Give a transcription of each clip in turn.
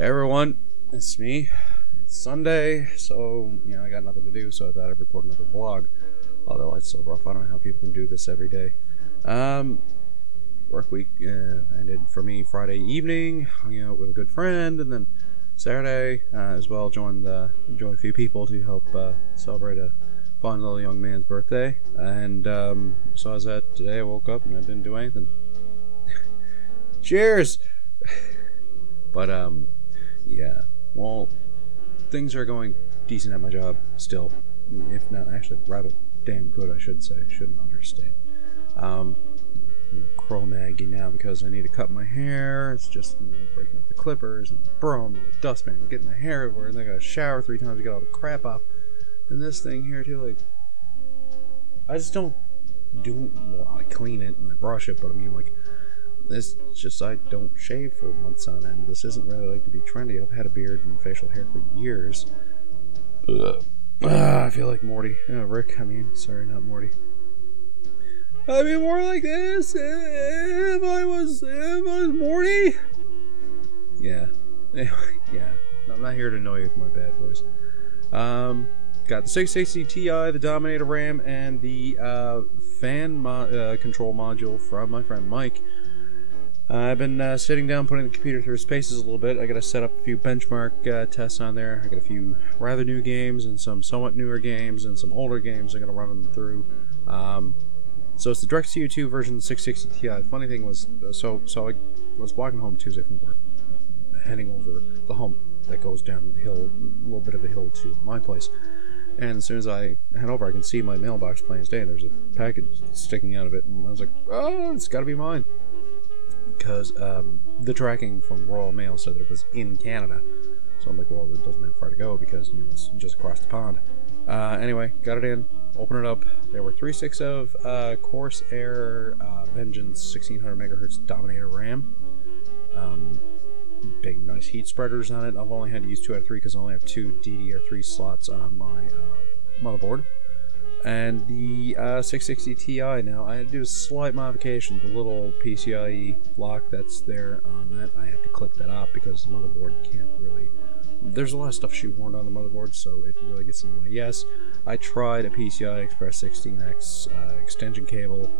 Hey everyone, it's me. It's Sunday, so I got nothing to do, so I thought I'd record another vlog. Although it's so rough, I don't know how people can do this every day. Work week ended for me Friday evening, hung out with a good friend, and then Saturday as well joined a few people to help celebrate a fun little young man's birthday. And so I was at today. I woke up and I didn't do anything. Cheers. But yeah, well, things are going decent at my job still, if not actually rather damn good, I should say. Shouldn't understate. Cro-maggy now because I need to cut my hair. It's just breaking up the clippers and the broom and the dustpan and getting the hair everywhere, and then I gotta shower 3 times to get all the crap off. And this thing here too, like, I just don't do, well, I clean it and I brush it, but I mean, like, this just, I don't shave for months on end. This isn't really like to be trendy. I've had a beard and facial hair for years. I feel like Morty. Rick, I mean, sorry, not Morty. I'd be more like this if I was Morty. Yeah. Anyway, yeah. I'm not here to annoy you with my bad voice. Got the 660 Ti, the Dominator RAM, and the fan control module from my friend Mike. I've been sitting down, putting the computer through its paces a little bit. I got to set up a few benchmark tests on there. I got a few rather new games and some somewhat newer games and some older games. I'm going to run them through. So it's the DirectX 2 version of the 660 Ti. The funny thing was, so I was walking home Tuesday from work, heading over the hump that goes down the hill, a little bit of a hill to my place. And as soon as I head over, I can see my mailbox plain as day, and there's a package sticking out of it, and I was like, oh, it's got to be mine. Because the tracking from Royal Mail said that it was in Canada. So I'm like, well, it doesn't have far to go because, it's just across the pond. Anyway, got it in, open it up. There were 3 sticks of Corsair Vengeance 1600 MHz Dominator RAM. Big, nice heat spreaders on it. I've only had to use 2 out of 3 because I only have 2 DDR3 slots on my motherboard. And the 660 Ti, now I had to do a slight modification. The little PCIe lock that's there on that, I have to clip that off because the motherboard can't really... There's a lot of stuff shoehorned on the motherboard, so it really gets in the way. Yes, I tried a PCI Express 16X extension cable.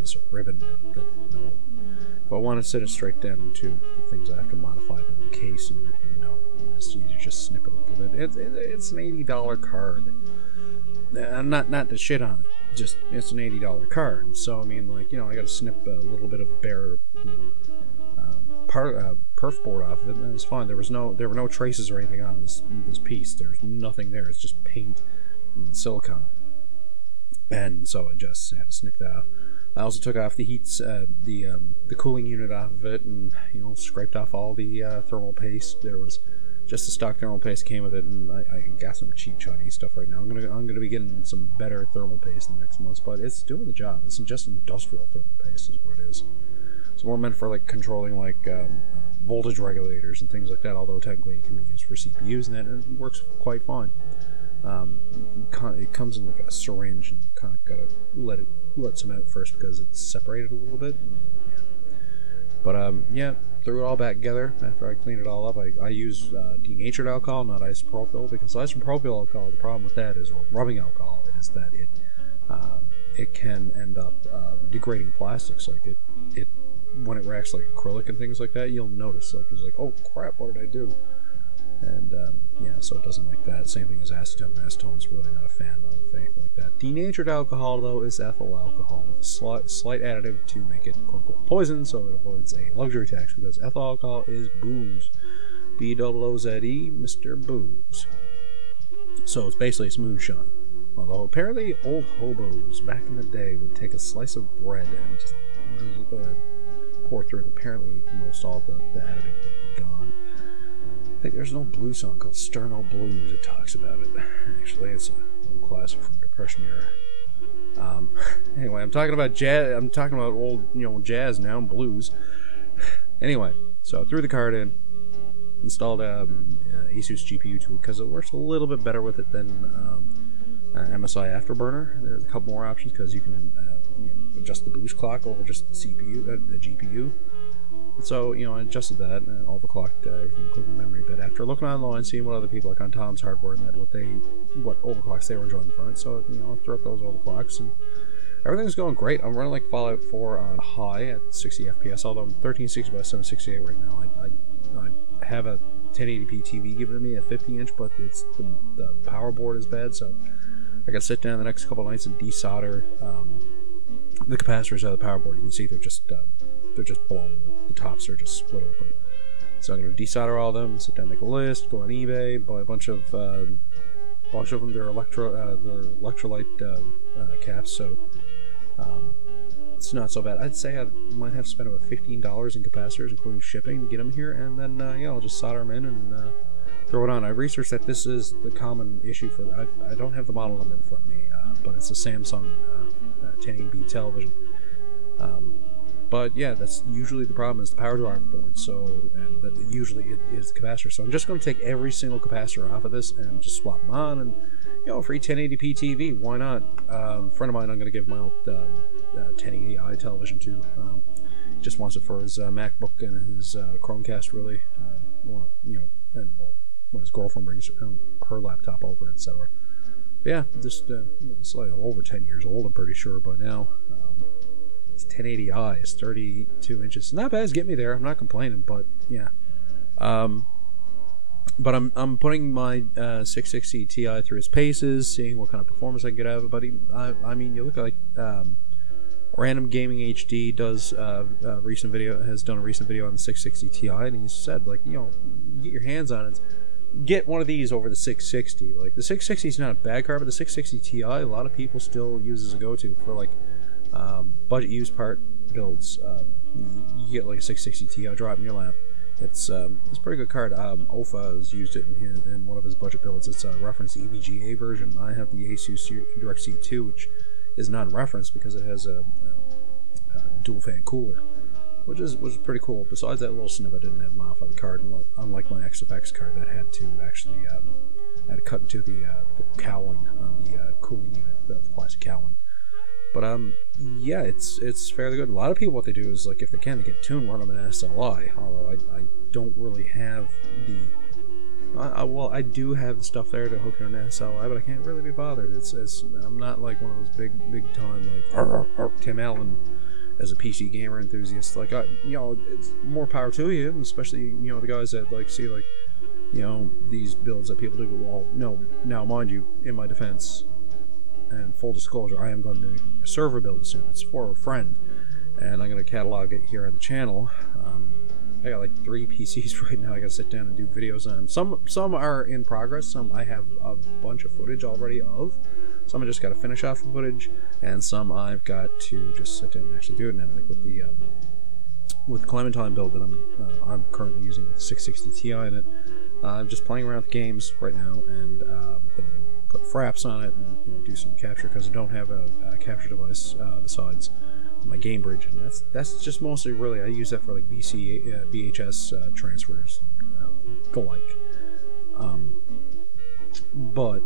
This ribbon that if I want to set it straight down into the things I have to modify, then the case and everything, you just snip it a little bit. It's an $80 card. Not to shit on it, just it's an $80 card. So I mean, like, I got to snip a little bit of bare, perf board off of it, and it's fine. There were no traces or anything on this piece. There's nothing there. It's just paint and silicone, and so I just had to snip that off. I also took off the heats, the cooling unit off of it, and scraped off all the thermal paste. There was just the stock thermal paste came with it, and I got some cheap Chinese stuff right now. I'm gonna be getting some better thermal paste in the next months, but it's doing the job. It's just industrial thermal paste is what it is. It's more meant for like controlling like voltage regulators and things like that. Although technically it can be used for CPUs, and it works quite fine. It comes in like a syringe, and you kind of gotta let some out first because it's separated a little bit. Yeah. But yeah. Threw it all back together after I cleaned it all up. I use denatured alcohol, not isopropyl, because isopropyl alcohol, the problem with that is, or rubbing alcohol, is that it can end up degrading plastics. Like it when it reacts like acrylic and things like that, you'll notice like it's like, oh crap, what did I do? And yeah, so it doesn't like that. Same thing as acetone. Acetone's really not a fan of anything like that. Denatured alcohol, though, is ethyl alcohol with a slight additive to make it quote-unquote poison, so it avoids a luxury tax, because ethyl alcohol is booze. B-O-O-Z-E, Mr. Booze. So it's basically moonshine. Although apparently old hobos back in the day would take a slice of bread and just pour through it. Apparently most all the additive would be gone. I think there's an old blues song called Sterno Blues that talks about it. Actually, it's a old classic from Depression era. Anyway, I'm talking about jazz. I'm talking about old, jazz now, and blues. Anyway, so I threw the card in, installed ASUS GPU tool because it works a little bit better with it than MSI Afterburner. There's a couple more options because you can adjust the boost clock over just the CPU, the GPU. So, I adjusted that and overclocked everything, including memory looking online, seeing what other people like on Tom's Hardware and that what overclocks they were enjoying from it. So I threw up those overclocks, and everything's going great. I'm running like Fallout 4 on high at 60 FPS, although I'm 1360 by 768 right now. I have a 1080p TV given to me, a 50-inch, but it's the power board is bad, so I got to sit down the next couple nights and desolder the capacitors out of the power board. You can see they're just blown. The tops are just split open. So I'm going to desolder all of them, sit down, make a list, go on eBay, buy a bunch of them. They're electrolyte caps, so it's not so bad. I'd say I might have spent about $15 in capacitors, including shipping, to get them here, and then I'll just solder them in and throw it on. I researched that this is the common issue for. I don't have the model number in front of me, but it's a Samsung 1080p television. But yeah, that's usually the problem, is the power drive board. So, and that usually it is the capacitor. So I'm just going to take every single capacitor off of this and just swap them on, and free 1080p TV. Why not? A friend of mine, I'm going to give my old 1080i television to. Just wants it for his MacBook and his Chromecast, really. And when his girlfriend brings her laptop over, etc. Yeah, just it's like over 10 years old, I'm pretty sure by now. It's 1080i, it's 32 inches. Not bad, it's getting me there. I'm not complaining, but yeah. But I'm putting my 660 Ti through its paces, seeing what kind of performance I can get out of it. But I mean, you look like Random Gaming HD has done a recent video on the 660 Ti, and he said, like, get your hands on it. Get one of these over the 660. Like, the 660 is not a bad card, but the 660 Ti, a lot of people still use as a go-to for like budget use part builds. You get like a 660 Ti, drop in your lap. It's a pretty good card. Ofa has used it in one of his budget builds. It's a reference EVGA version. I have the Asus DirectC 2, which is non-reference because it has a dual fan cooler, which was pretty cool. Besides that little snip, I didn't have modified the card, unlike my XFX card that had to actually had to cut into the cowling on the cooling unit, the plastic cowling. But yeah, it's fairly good. A lot of people, what they do is, like, if they can, they get tuned, run them in SLI. Although I don't really have the well, I do have the stuff there to hook it on SLI, but I can't really be bothered. I'm not like one of those big time like Tim Allen as a PC gamer enthusiast. Like, it's more power to you, especially the guys that like see like these builds that people do. Well, no, now mind you, in my defense and full disclosure, I am going to do a server build soon. It's for a friend, and I'm going to catalog it here on the channel. I got like 3 PCs right now. I got to sit down and do videos on. Some are in progress. Some I have a bunch of footage already of. Some I just got to finish off the footage, and some I've got to just sit down and actually do it now. Like with the Clementine build that I'm currently using with the 660 Ti in it. I'm just playing around with games right now, and then I'm going to put fraps on it and do some capture, because I don't have a capture device besides my Game Bridge, and that's just mostly really I use that for like VHS transfers and the like. But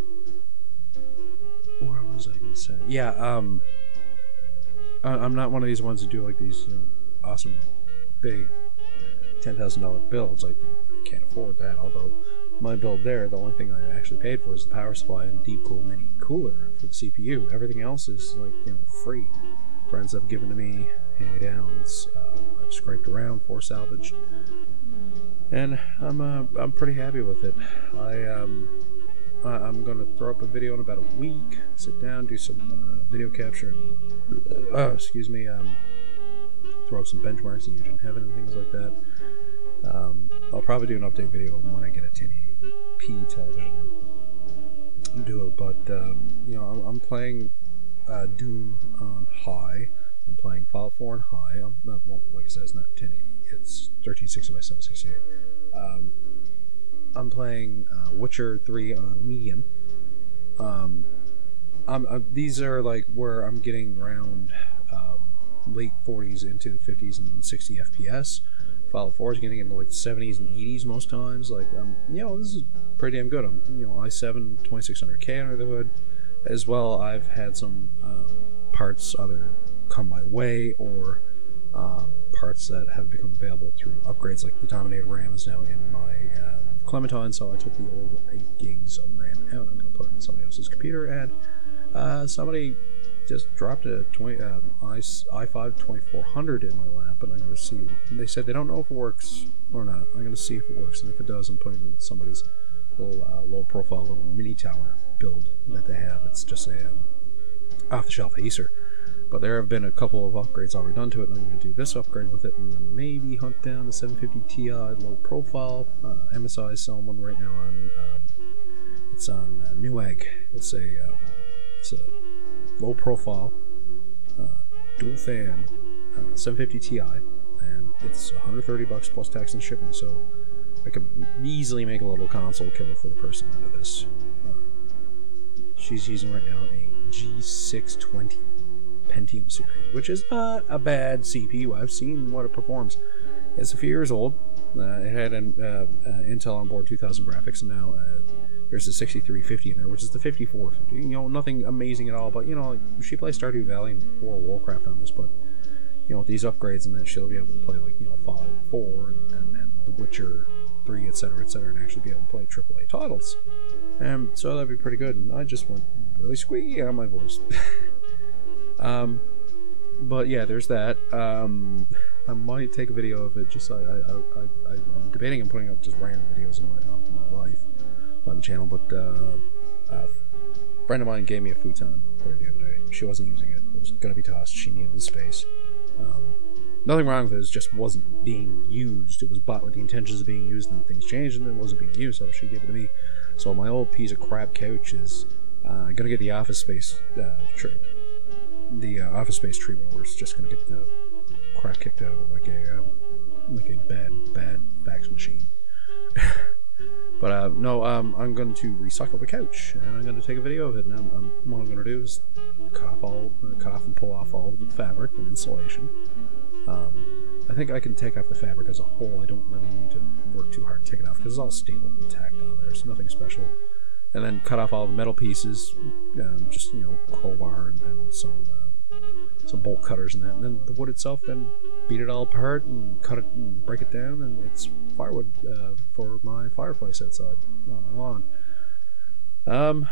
what was I going to say? Yeah, I'm not one of these ones that do like these awesome big $10,000 builds. I can't afford that. Although my build there, the only thing I actually paid for is the power supply and Deepcool Mini cooler for the CPU. Everything else is like free. Friends have given to me, hand-me-downs. I've scraped around for salvaged, and I'm pretty happy with it. I'm gonna throw up a video in about a week. Sit down, do some video capture, and throw up some benchmarks in Engine Heaven and things like that. I'll probably do an update video when I get a 1080p television. Do it, but I'm playing Doom on high. I'm playing Fallout 4 on high. Like I said, it's not 1080. It's 1360 by 768. I'm playing Witcher 3 on medium. These are like where I'm getting around late 40s into 50s and 60 FPS. Fallout 4 is getting into like 70s and 80s most times. Like, this is pretty damn good. I'm, i7 2600K under the hood. As well, I've had some parts either come my way or parts that have become available through upgrades. Like the Dominator RAM is now in my Clementine, so I took the old 8 gigs of RAM out. I'm going to put it on somebody else's computer, and somebody just dropped a i5 2400 in my lap, and I'm going to see. They said they don't know if it works or not. I'm going to see if it works, and if it does, I'm putting it in somebody's little low-profile little mini tower build that they have. It's just a off-the-shelf Acer. But there have been a couple of upgrades already done to it, and I'm going to do this upgrade with it, and then maybe hunt down the 750 Ti low profile. MSI is selling one right now on it's on Newegg. It's a low profile dual fan 750 Ti, and it's $130 plus tax and shipping. So I could easily make a little console killer for the person out of this. She's using right now a G620 Pentium series, which is not a bad CPU. I've seen what it performs. It's a few years old. It had an Intel onboard 2000 graphics, and now there's the 6350 in there, which is the 5450. You know, nothing amazing at all, but you know, like, she plays Stardew Valley and World of Warcraft on this, but you know, with these upgrades and that, she'll be able to play, like, you know, Fallout 4 and The Witcher 3, etc., and actually be able to play AAA titles. So that'd be pretty good. And I just went really squeaky on my voice. But yeah, there's that. I might take a video of it. Just I'm debating on putting up just random videos of my life on the channel. But a friend of mine gave me a futon there the other day. She wasn't using it. It was going to be tossed. She needed the space. Nothing wrong with it. It just wasn't being used. It was bought with the intentions of being used, and then things changed, and it wasn't being used. So she gave it to me. So my old piece of crap couch is going to get the Office Space Office Space treatment, where it's just going to get the crap kicked out of it like a bad fax machine. But no, I'm going to recycle the couch, and I'm going to take a video of it. And what I'm going to do is cut off and pull off all of the fabric and insulation. I think I can take off the fabric as a whole. I don't really need to work too hard to take it off because it's all stable and tacked on there. It's nothing special. And then cut off all the metal pieces, just, you know, crowbar and some bolt cutters and that. And then the wood itself, then beat it all apart and cut it and break it down, and it's firewood for my fireplace outside on my lawn.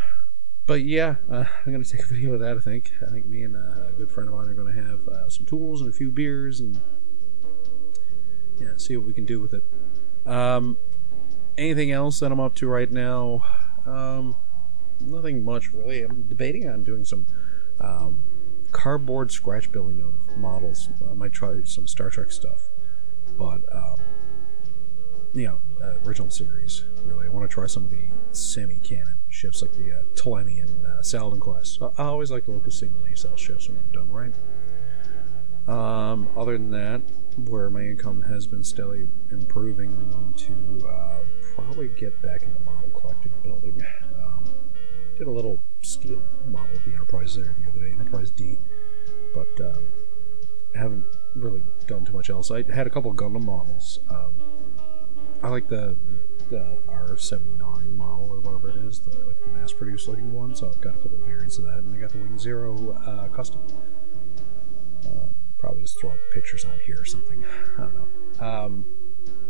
But yeah, I'm going to take a video of that, I think. I think me and a good friend of mine are going to have some tools and a few beers and yeah, see what we can do with it. Anything else that I'm up to right now? Nothing much, really. I'm debating on doing some cardboard scratch building of models. I might try some Star Trek stuff. But, you know, original series, really. I want to try some of the semi-canon ships, like the Ptolemy and Saladin class. I always like the look of single nacelle ships when they're done right. Other than that, where my income has been steadily improving, I'm going to probably get back into model collecting building. Did a little steel model of the Enterprise there the other day, Enterprise D, but haven't really done too much else. I had a couple of Gundam models. I like the R79 model or whatever it is, like the mass-produced looking one. So I've got a couple of variants of that, and I got the Wing Zero custom. Probably just throw out the pictures on here or something. I don't know.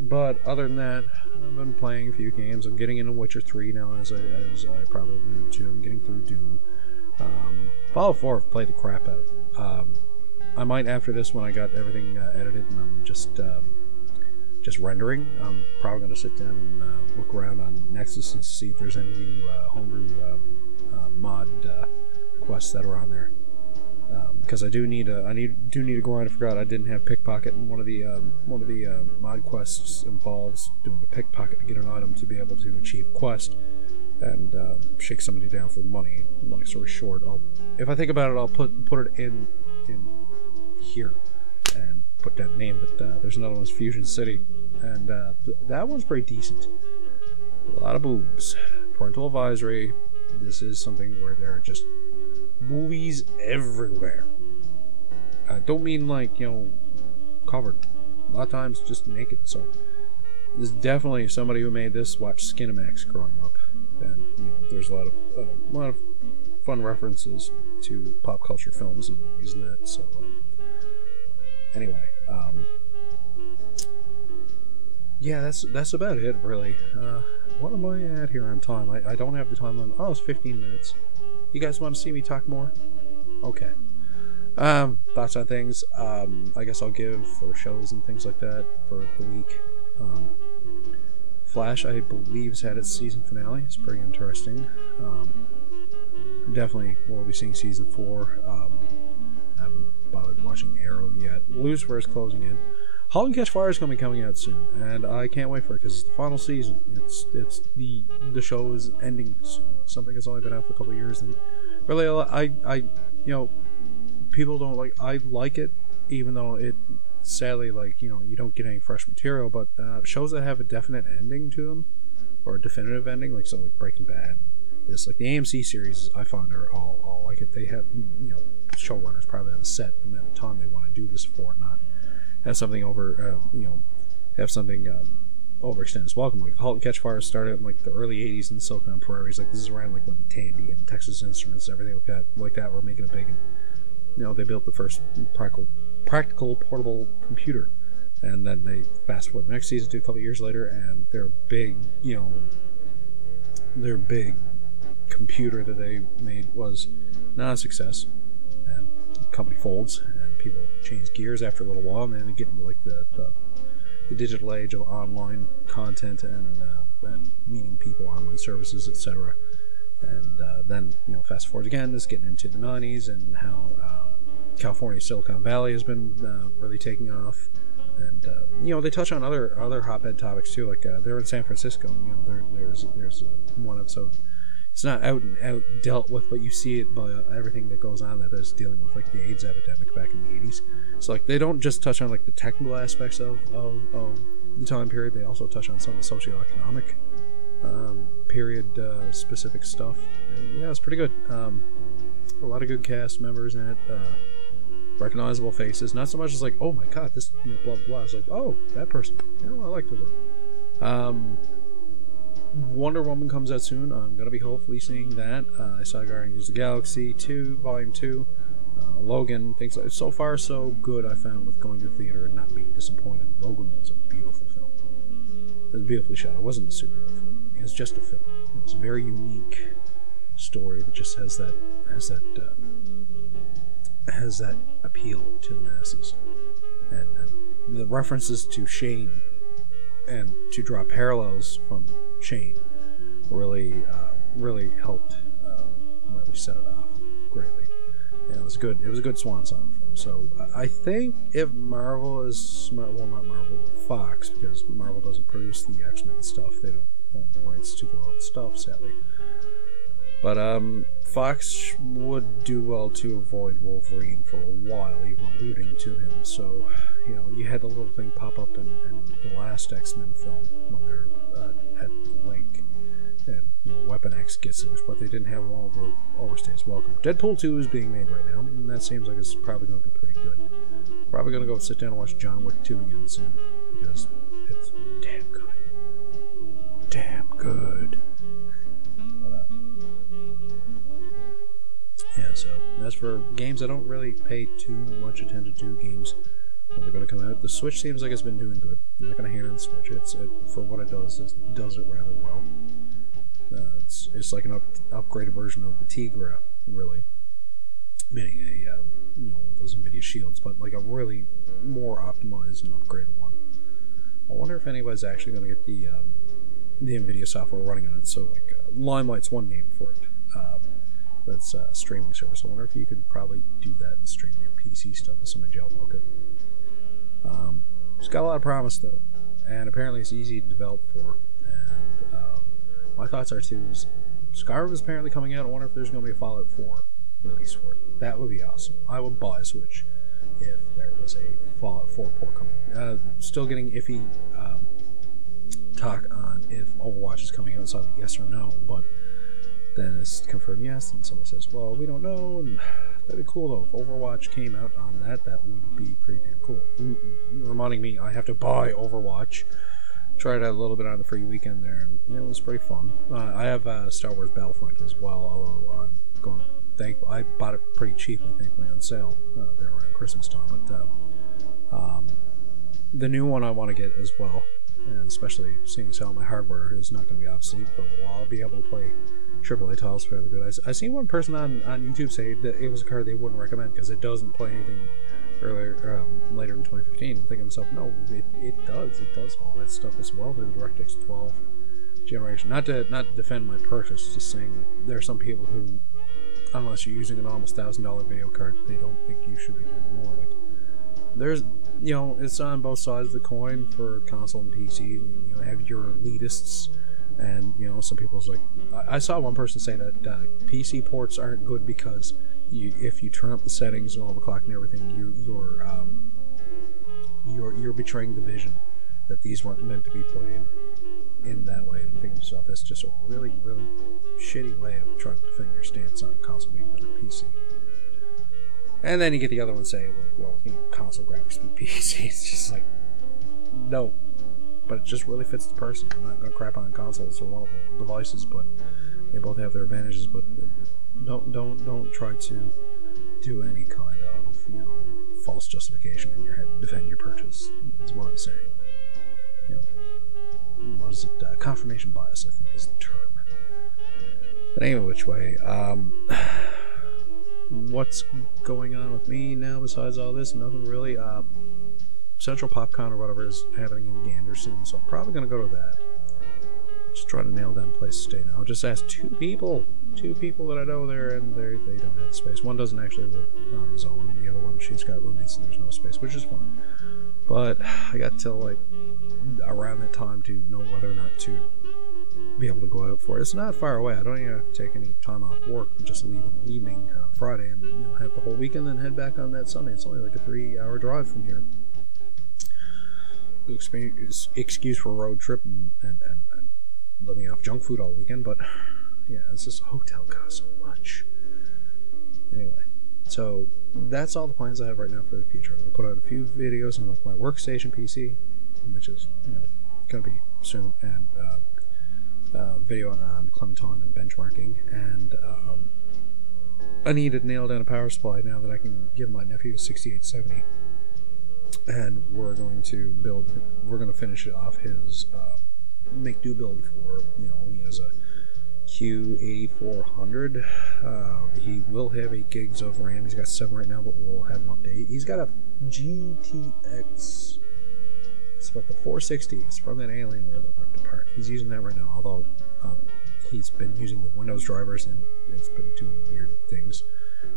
But other than that, I've been playing a few games. I'm getting into Witcher 3 now, as I probably alluded to. I'm getting through Doom. Fallout 4 I've played the crap out of. I might, after this, when I got everything edited and I'm just rendering, I'm probably going to sit down and look around on Nexus and see if there's any new homebrew mod quests that are on there. Because I do need a grind. I forgot I didn't have pickpocket, and one of the mod quests involves doing a pickpocket to get an item to be able to achieve quest and shake somebody down for money. Long story short, if I think about it, I'll put it in here and put down the name. But there's another one's Fusion City, and that one's pretty decent. A lot of boobs. Parental advisory. This is something where there are just movies everywhere. I don't mean like, you know, covered. A lot of times just naked. So there's definitely somebody who made this watched Skinamax growing up, and you know, there's a lot of fun references to pop culture films and movies and that. So anyway, yeah, that's about it, really. What am I at here on time? I don't have the time on. Oh, it's 15 minutes. You guys want to see me talk more? Okay. Thoughts on things. I guess I'll give for shows and things like that for the week. Flash, I believe, has had its season finale. It's pretty interesting. Definitely will be seeing season 4. I haven't bothered watching Arrow yet. Lucifer's closing in. *Halt and Catch Fire* is going to be coming out soon, and I can't wait for it because it's the final season. It's the show is ending soon. Something that's only been out for a couple of years, and really, I people don't like. I like it, even though it sadly, like, you don't get any fresh material. But shows that have a definite ending to them, or a definitive ending, like something like Breaking Bad, this, like the AMC series, I find are all like it. They have, showrunners probably have a set amount of time they want to do this for, not have something overextend its welcome. Like *Halt and Catch Fire* started in like the early '80s in the Silicon Prairies. Like this is around like when Tandy and Texas Instruments, everything like that were making a big. And, they built the first practical portable computer, and then they fast forward the next season to a couple of years later, and their big computer that they made was not a success, and the company folds, and people change gears after a little while, and then they get into like the digital age of online content and meeting people, online services, etc. And then fast forward again, is getting into the '90s and how California Silicon Valley has been really taking off, and they touch on other hotbed topics too. Like they're in San Francisco. There's one episode. It's not out and out dealt with, but you see it by everything that goes on that is dealing with like the AIDS epidemic back in the '80s. So like they don't just touch on like the technical aspects of the time period. They also touch on some of the socioeconomic period specific stuff. And, yeah, it's pretty good. A lot of good cast members in it. Recognizable faces. Not so much as like, oh my god, this blah blah blah. It's like, oh, that person. I like the work. Wonder Woman comes out soon. I'm gonna be hopefully seeing that. I saw Guardians of the Galaxy 2, Volume 2, Logan, things like. So far, so good. I found with going to the theater and not being disappointed. Logan was a beautiful film. It was beautifully shot. It wasn't a superhero film. I mean, it's just a film. It was a very unique story that just has that appeal to the masses, and the references to Shane and to draw parallels from Shane really helped really set it off greatly. And it was good. It was a good swan song for him. So I think if Marvel is not Marvel, Fox, because Marvel doesn't produce the X-Men stuff, they don't own the rights to their own stuff, sadly. But Fox would do well to avoid Wolverine for a while, even alluding to him. So, you had the little thing pop up in the last X-Men film when they're at the lake, and Weapon X gets loose, but they didn't have him overstay his welcome. Deadpool 2 is being made right now, and that seems like it's probably going to be pretty good. Probably going to go sit down and watch John Wick 2 again soon, because it's damn good. Damn good. Yeah, so as for games, I don't really pay too much attention to games when they're going to come out. The Switch seems like it's been doing good. I'm not going to hand on the Switch. For what it does it rather well. It's like an upgraded version of the Tigra, really, meaning one of those NVIDIA Shields, but like a really more optimized and upgraded one. I wonder if anybody's actually going to get the NVIDIA software running on it. So like Limelight's one name for it. That's a streaming service. I wonder if you could probably do that and stream your PC stuff with somebody jailbroke it. It's got a lot of promise though, and apparently it's easy to develop for. And my thoughts are too is Skyrim is apparently coming out. I wonder if there's going to be a Fallout 4 release for it. That would be awesome. I would buy a Switch if there was a Fallout 4 port coming. Still getting iffy talk on if Overwatch is coming out. It's either yes or no, but then it's confirmed yes, and somebody says, well, we don't know, and that'd be cool though. If Overwatch came out on that would be pretty damn cool. Reminding me, I have to buy Overwatch. Tried it out a little bit on the free weekend there, and it was pretty fun. I have Star Wars Battlefront as well, although I'm going thankful. I bought it pretty cheaply, thankfully, on sale there around Christmas time. But the new one I want to get as well. and especially seeing as how my hardware is not going to be obsolete for a while, I'll be able to play AAA titles fairly good. I seen one person on YouTube say that it was a card they wouldn't recommend because it doesn't play anything later in 2015. I'm thinking to myself, no, it does all that stuff as well for the DirectX 12 generation. Not to defend my purchase, just saying like there are some people who, unless you're using an almost $1,000 video card, they don't think you should be doing more. Like there's, you know, it's on both sides of the coin for console and PC. You know, have your elitists, and you know, some people's like, I saw one person say that PC ports aren't good because if you turn up the settings and overclock and everything, you're betraying the vision that these weren't meant to be played in that way. And I'm thinking to myself, that's just a really, really shitty way of trying to defend your stance on console being better than PC. And then you get the other one saying, like, well, you know, console graphics beat PC. It's just like, no. But it just really fits the person. I'm not going to crap on consoles or one of the devices, but they both have their advantages. But don't try to do any kind of, you know, false justification in your head to defend your purchase. That's what I'm saying. You know, what is it? Confirmation bias, I think, is the term. But anyway, which way? What's going on with me now besides all this? Nothing really. Central PopCon or whatever is happening in Gander soon, so I'm probably going to go to that. Just try to nail down a place to stay now. Just asked two people that I know there, and they don't have space. One doesn't actually live on his own, and the other one, she's got roommates and there's no space, which is fine. But I got till like around that time to know whether or not to be able to go out for it. It's not far away. I don't even have to take any time off work. Just leave in the evening on Friday and, you know, have the whole weekend, and then head back on that Sunday. It's only like a 3-hour drive from here. Excuse for a road trip and living off junk food all weekend, but yeah, it's just a hotel costs so much. Anyway, so that's all the plans I have right now for the future. I'm gonna put out a few videos on like my workstation PC, which is, you know, gonna be soon, and video on Clementine and benchmarking, and I need to nail down a power supply now that I can give my nephew a 6870. And we're going to finish it off his make do build for, you know, he has a Q8400. He will have 8 gigs of RAM. He's got 7 right now, but we'll have him up to 8. He's got a GTX. It's about the 460. It's from that Alienware that ripped apart. He's using that right now, although he's been using the Windows drivers and it's been doing weird things.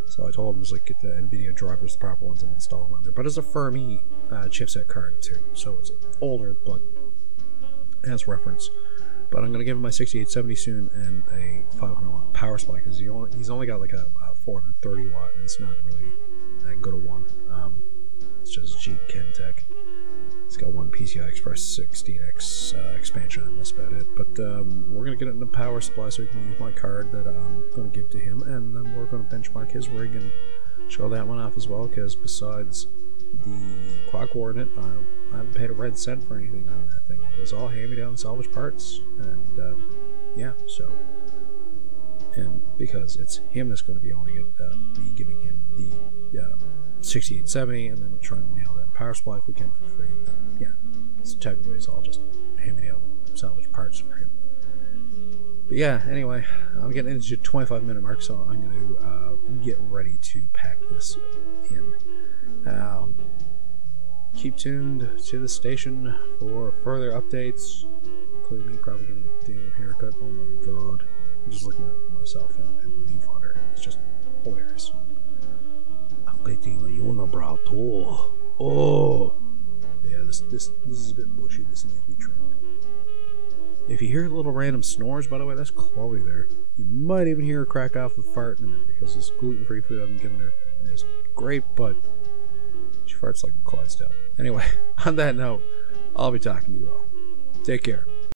So I told him, was like, get the NVIDIA drivers, the proper ones, and install them on there. But it's a Fermi chipset card too, so it's older, but has reference. But I'm gonna give him my 6870 soon and a 500 watt power supply because he's only got like a 430 watt, and it's not really that good a one. It's just Jeep Kentech. It's got one PCI Express 16X expansion on. That's about it. But we're gonna get it in the power supply so he can use my card that I'm gonna give to him, and then we're gonna benchmark his rig and show that one off as well. Because besides the quad coordinate, I haven't paid a red cent for anything on that thing. It was all hand-me-down salvage parts, and yeah. So, and because it's him that's going to be owning it, me giving him the 6870, and then trying to nail that power supply if we can for free. Yeah, so technically it's all just hand-me-down salvage parts for him. But yeah, anyway, I'm getting into the 25-minute mark, so I'm going to get ready to pack this in. Keep tuned to the station for further updates, including me probably getting a damn haircut. Oh my god. I'm just looking at myself in the viewfinder, and it's just hilarious. I'm getting a unibrow too. Oh! Yeah, this is a bit bushy. This needs to be trimmed. If you hear little random snores, by the way, that's Chloe there. You might even hear her crack off a fart in a minute, because this gluten-free food I've been giving her is great, but she farts like a Clydesdale. Anyway, on that note, I'll be talking to you all. Take care.